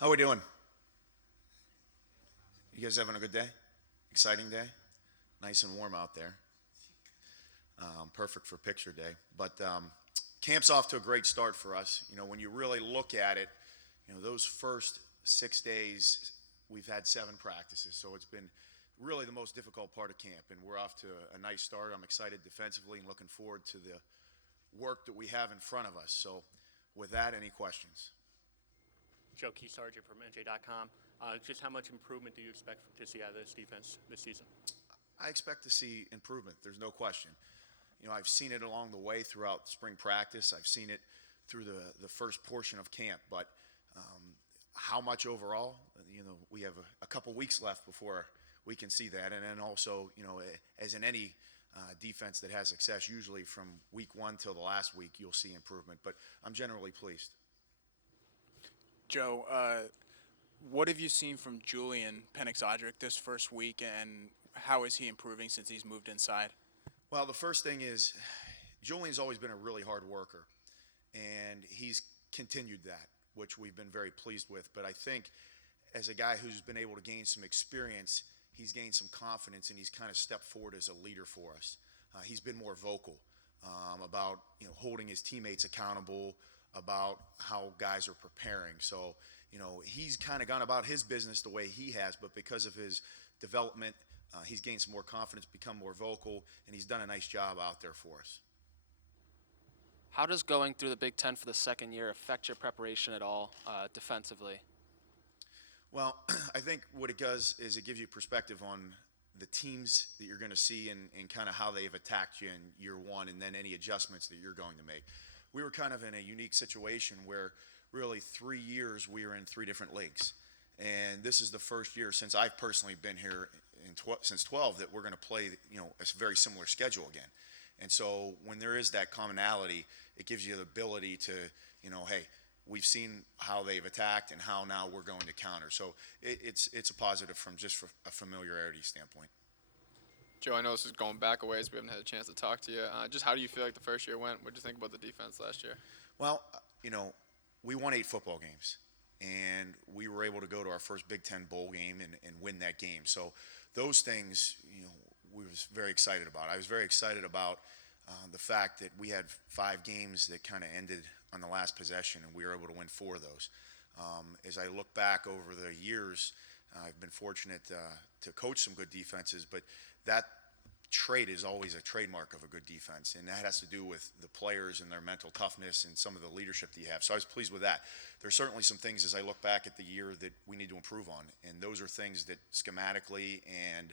How we doing? You guys having a good day? Exciting day? Nice and warm out there. Perfect for picture day. But camp's off to a great start for us. When you really look at it, those first 6 days, we've had 7 practices. So it's been really the most difficult part of camp, and we're off to a nice start. I'm excited defensively and looking forward to the work that we have in front of us. So, with that, any questions? Joe Sargent from NJ.com. Just how much improvement do you expect to see out of this defense this season? I expect to see improvement. There's no question. I've seen it along the way throughout spring practice. I've seen it through the first portion of camp. But how much overall? We have a couple weeks left before we can see that. And then also, as in any defense that has success, usually from week 1 till the last week, you'll see improvement. But I'm generally pleased. Joe, what have you seen from Julian Penix-Odrick this first week, and how is he improving since he's moved inside? Well, the first thing is Julian's always been a really hard worker, and he's continued that, which we've been very pleased with. But I think as a guy who's been able to gain some experience, he's gained some confidence, and he's kind of stepped forward as a leader for us. He's been more vocal about holding his teammates accountable, about how guys are preparing. So, he's kind of gone about his business the way he has, but because of his development, he's gained some more confidence, become more vocal, and he's done a nice job out there for us. How does going through the Big Ten for the second year affect your preparation at all defensively? Well, I think what it does is it gives you perspective on the teams that you're going to see and kind of how they've attacked you in year one, and then any adjustments that you're going to make. We were kind of in a unique situation where really 3 years we were in 3 different leagues. And this is the first year since I've personally been here since 12 that we're going to play, a very similar schedule again. And so when there is that commonality, it gives you the ability to, hey, we've seen how they've attacked and how now we're going to counter. So it's a positive from just a familiarity standpoint. Joe, I know this is going back a ways. We haven't had a chance to talk to you. Just how do you feel like the first year went? What did you think about the defense last year? Well, we won 8 football games, and we were able to go to our first Big Ten bowl game and win that game. So those things, we was very excited about. I was very excited about the fact that we had 5 games that kind of ended on the last possession, and we were able to win 4 of those. As I look back over the years, I've been fortunate to coach some good defenses, but that trait is always a trademark of a good defense, and that has to do with the players and their mental toughness and some of the leadership that you have. So I was pleased with that. There's certainly some things as I look back at the year that we need to improve on, and those are things that schematically and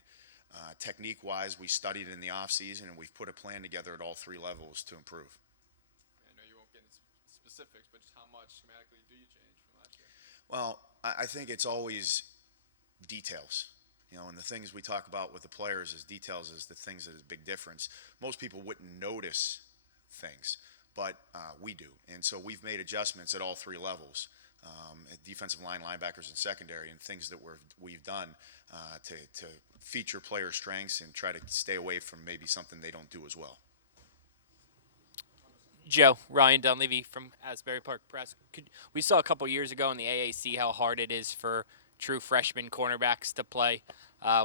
technique-wise we studied in the offseason, and we've put a plan together at all 3 levels to improve. I know you won't get into specifics, but just how much schematically do you change from last year? Well, I think it's always details. And the things we talk about with the players as details is the things that is a big difference. Most people wouldn't notice things, but we do. And so we've made adjustments at all 3 levels, at defensive line, linebackers, and secondary, and things that we've done to feature player strengths and try to stay away from maybe something they don't do as well. Joe, Ryan Dunleavy from Asbury Park Press. We saw a couple years ago in the AAC how hard it is for true freshman cornerbacks to play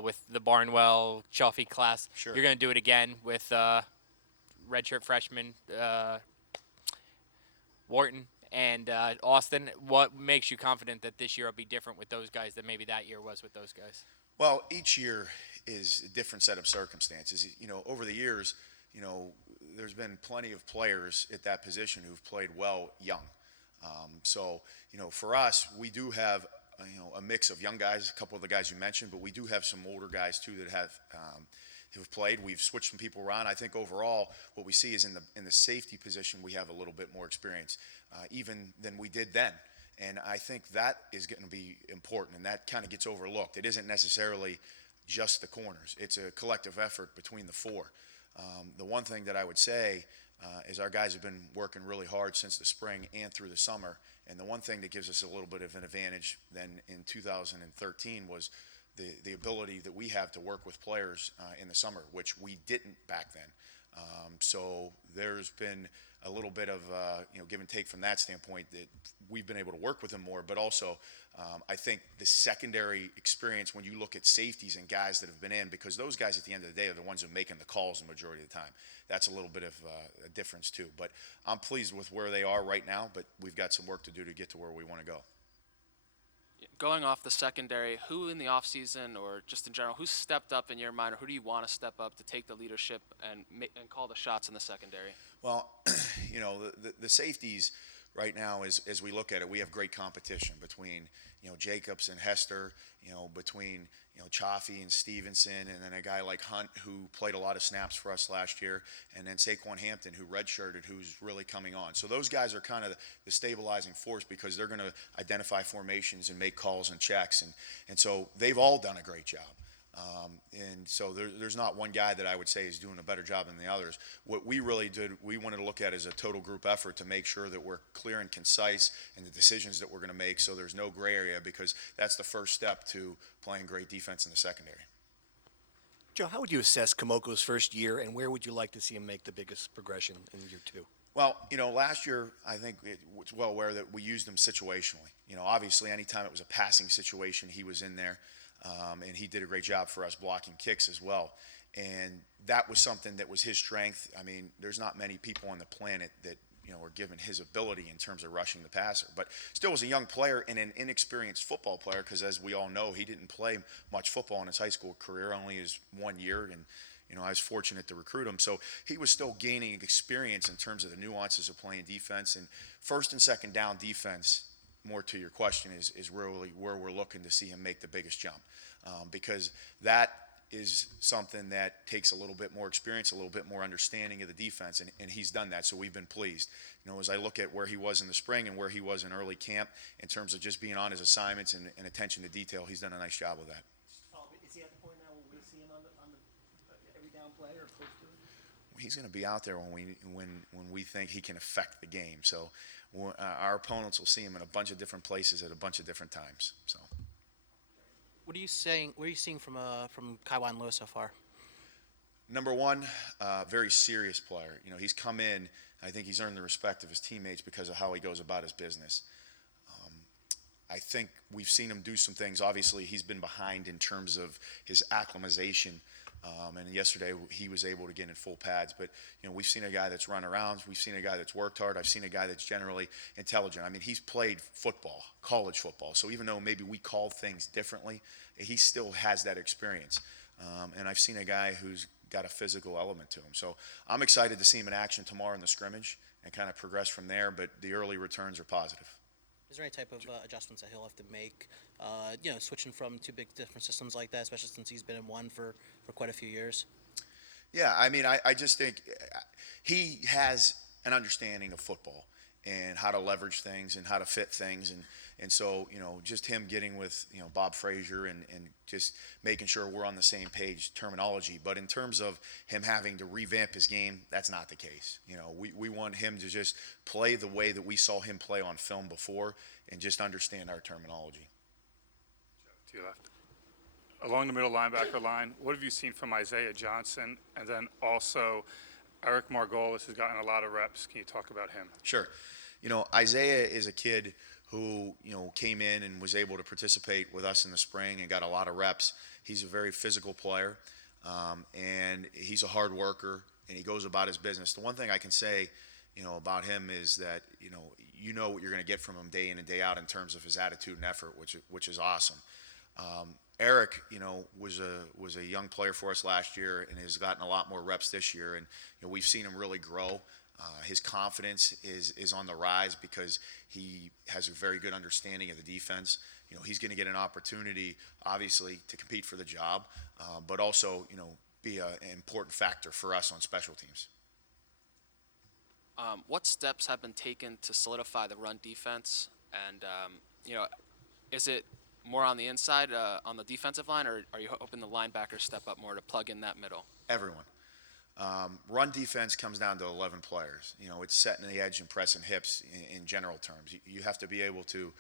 with the Barnwell, Chaffee class. Sure. You're going to do it again with redshirt freshman Wharton and Austin. What makes you confident that this year will be different with those guys than maybe that year was with those guys? Well, each year is a different set of circumstances. Over the years, there's been plenty of players at that position who've played well young. So, for us, we do have a mix of young guys, a couple of the guys you mentioned, but we do have some older guys too that have played. We've switched some people around. I think overall what we see is in the safety position we have a little bit more experience even than we did then. And I think that is going to be important, and that kind of gets overlooked. It isn't necessarily just the corners. It's a collective effort between the 4. The one thing that I would say is our guys have been working really hard since the spring and through the summer. And the one thing that gives us a little bit of an advantage than in 2013 was the ability that we have to work with players in the summer, which we didn't back then. So there's been a little bit of give and take from that standpoint, that we've been able to work with him more. But also, I think the secondary experience when you look at safeties and guys that have been in, because those guys at the end of the day are the ones who are making the calls the majority of the time. That's a little bit of a difference too. But I'm pleased with where they are right now, but we've got some work to do to get to where we want to go. Going off the secondary, who in the offseason or just in general, who stepped up in your mind, or who do you want to step up to take the leadership and call the shots in the secondary? Well, the safeties right now, as we look at it, we have great competition between, Jacobs and Hester, between, Chaffee and Stevenson, and then a guy like Hunt who played a lot of snaps for us last year, and then Saquon Hampton who redshirted, who's really coming on. So those guys are kind of the stabilizing force because they're going to identify formations and make calls and checks, and so they've all done a great job. And so there's not one guy that I would say is doing a better job than the others. What we really did, we wanted to look at as a total group effort to make sure that we're clear and concise in the decisions that we're going to make, so there's no gray area, because that's the first step to playing great defense in the secondary. Joe, how would you assess Kamoko's first year, and where would you like to see him make the biggest progression in year two? Well, last year, I think it was well aware that we used him situationally. Obviously, anytime it was a passing situation, he was in there. And he did a great job for us blocking kicks as well. And that was something that was his strength. I mean, there's not many people on the planet that, are given his ability in terms of rushing the passer. But still was a young player and an inexperienced football player, because as we all know, he didn't play much football in his high school career, only his 1 year. And, I was fortunate to recruit him. So he was still gaining experience in terms of the nuances of playing defense. And first and second down defense, more to your question, is really where we're looking to see him make the biggest jump, because that is something that takes a little bit more experience, a little bit more understanding of the defense, and he's done that, so we've been pleased. As I look at where he was in the spring and where he was in early camp in terms of just being on his assignments and attention to detail, he's done a nice job with that. Is he at the point now where we'll see him on the every down play or close to it? He's going to be out there when we think he can affect the game. So our opponents will see him in a bunch of different places at a bunch of different times. So. What are you saying? What are you seeing from Kaiwan Lewis so far? Number one, very serious player. He's come in. I think he's earned the respect of his teammates because of how he goes about his business. I think we've seen him do some things. Obviously, he's been behind in terms of his acclimatization. And yesterday he was able to get in full pads. But, we've seen a guy that's run around. We've seen a guy that's worked hard. I've seen a guy that's generally intelligent. I mean, he's played football, college football. So even though maybe we call things differently, he still has that experience. And I've seen a guy who's got a physical element to him. So I'm excited to see him in action tomorrow in the scrimmage and kind of progress from there. But the early returns are positive. Is there any type of adjustments that he'll have to make, switching from two big different systems like that, especially since he's been in one for quite a few years? Yeah, I mean, I just think he has an understanding of football and how to leverage things and how to fit things. And so, just him getting with, Bob Frazier and just making sure we're on the same page terminology. But in terms of him having to revamp his game, that's not the case. We want him to just play the way that we saw him play on film before and just understand our terminology. To your left. Along the middle linebacker line, what have you seen from Isaiah Johnson? And then also, Eric Margolis has gotten a lot of reps. Can you talk about him? Sure. Isaiah is a kid who, came in and was able to participate with us in the spring and got a lot of reps. He's a very physical player, and he's a hard worker, and he goes about his business. The one thing I can say, about him is that, you know what you're going to get from him day in and day out in terms of his attitude and effort, which is awesome. Eric, was a young player for us last year and has gotten a lot more reps this year, and we've seen him really grow. His confidence is on the rise because he has a very good understanding of the defense. He's going to get an opportunity, obviously, to compete for the job, but also, be an important factor for us on special teams. What steps have been taken to solidify the run defense? And, is it more on the inside, on the defensive line, or are you hoping the linebackers step up more to plug in that middle? Everyone. Run defense comes down to 11 players. It's setting the edge and pressing hips in general terms. You have to be able to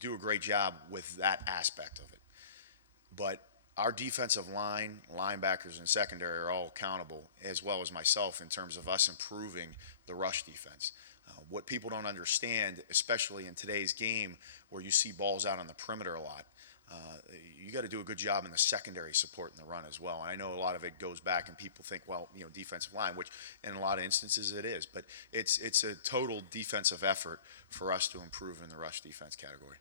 do a great job with that aspect of it. But our defensive line, linebackers, and secondary are all accountable, as well as myself, in terms of us improving the rush defense. What people don't understand, especially in today's game where you see balls out on the perimeter a lot, you got to do a good job in the secondary support in the run as well. And I know a lot of it goes back, and people think, well, defensive line, which in a lot of instances it is, but it's a total defensive effort for us to improve in the rush defense category.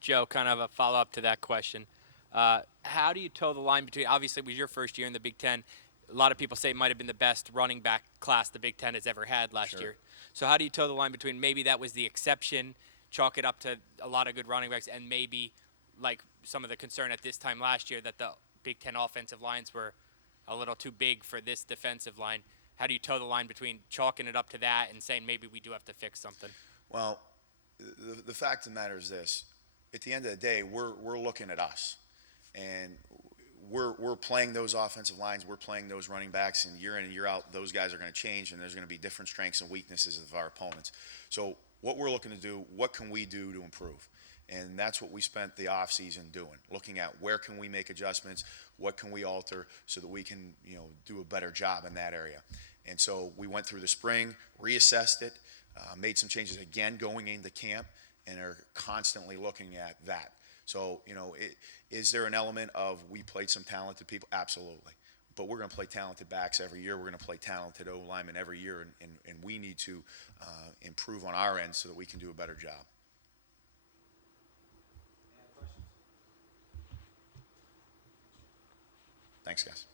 Joe, kind of a follow-up to that question. How do you toe the line between, obviously it was your first year in the Big Ten. A lot of people say it might have been the best running back class the Big Ten has ever had last year. So how do you toe the line between maybe that was the exception, chalk it up to a lot of good running backs, and maybe like some of the concern at this time last year that the Big Ten offensive lines were a little too big for this defensive line? How do you toe the line between chalking it up to that and saying maybe we do have to fix something? Well, the fact of the matter is this. At the end of the day, we're looking at us. And we're playing those offensive lines, we're playing those running backs, and year in and year out, those guys are going to change, and there's going to be different strengths and weaknesses of our opponents. So what we're looking to do, what can we do to improve? And that's what we spent the offseason doing, looking at where can we make adjustments, what can we alter so that we can, do a better job in that area. And so we went through the spring, reassessed it, made some changes again going into camp, and are constantly looking at that. So, is there an element of we played some talented people? Absolutely. But we're going to play talented backs every year. We're going to play talented O-linemen every year, and we need to improve on our end so that we can do a better job. Thanks, guys.